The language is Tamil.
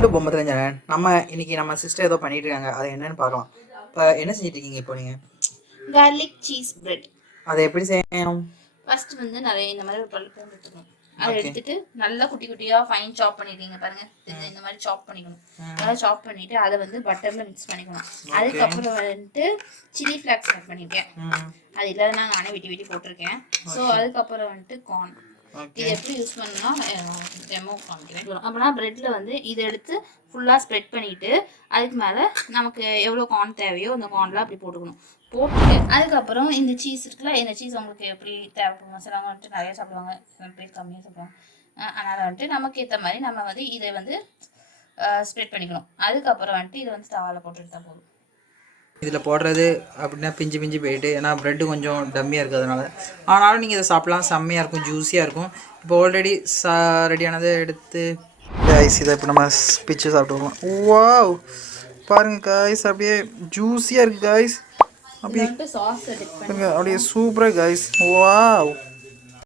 வெல்கம் டு பொம்மை தெரிஞ்சவன். இன்னைக்கு நம்ம சிஸ்டர் ஏதோ பண்ணிட்டு இருக்காங்க. அது என்னன்னு பார்க்கலாம். இப்போ என்ன செஞ்சுட்டு இருக்கீங்க இப்போ நீங்க? garlic cheese bread. அதை எப்படி செய்யணும்? ஃபர்ஸ்ட் வந்து நிறைய இந்த மாதிரி ஒரு பல்லு பூண்டு எடுத்துக்கணும். அதை எடுத்துட்டு நல்லா குட்டி குட்டியா ஃபைன் சாப் பண்ணிடுங்க. பாருங்க இந்த மாதிரி சாப் பண்ணிக்கணும். நல்லா சாப் பண்ணிட்டு அதை வந்து பட்டர்ல மிக்ஸ் பண்ணிக்கணும். அதுக்கப்புறம் வந்துட்டு சில்லி ஃபிளாக்ஸ் ஆட் பண்ணிருக்கேன். அது இல்லாத நான் நானே வெட்டி போட்டிருக்கேன். ஸோ அதுக்கப்புறம் வந்துட்டு கார்ன். இது எப்படி யூஸ் பண்ணா டெமோ காமிக்கிறேன். அப்படின்னா பிரெட்ல வந்து இதை எடுத்து ஃபுல்லா ஸ்ப்ரெட் பண்ணிட்டு அதுக்கு மேல நமக்கு எவ்வளவு கார்ன் தேவையோ அந்த கார்ன்லாம் அப்படி போட்டுக்கணும். போட்டு அதுக்கப்புறம் இந்த சீஸ் இருக்குல்ல, இந்த சீஸ் உங்களுக்கு எப்படி தேவைப்படுங்க. சிலவங்க வந்துட்டு நிறைய சாப்பிடுவாங்க, சில பேர் கம்மியாக சாப்பிடுவாங்க. அதனால் வந்துட்டு நமக்கு ஏற்ற மாதிரி நம்ம வந்து இதை வந்து ஸ்ப்ரெட் பண்ணிக்கணும். அதுக்கப்புறம் வந்துட்டு இதை வந்து தவாவில் போட்டு எடுத்தால் போதும். இதில் போடுறது அப்படின்னா பிஞ்சு போயிட்டு, ஏன்னா ப்ரெட்டு கொஞ்சம் டம்மியாக இருக்குது. அதனால் ஆனாலும் நீங்கள் இதை சாப்பிட்லாம், செம்மையாக இருக்கும், ஜூஸியாக இருக்கும். இப்போ ஆல்ரெடி ரெடியானதை எடுத்து காய்ஸ் இதை இப்போ நம்ம பிச்சு சாப்பிட்டுக்கலாம். வாவ் பாருங்கள் காய்ஸ், அப்படியே ஜூஸியாக இருக்குது காய்ஸ். அப்படியே சூப்பராக காய்ஸ். வாவ்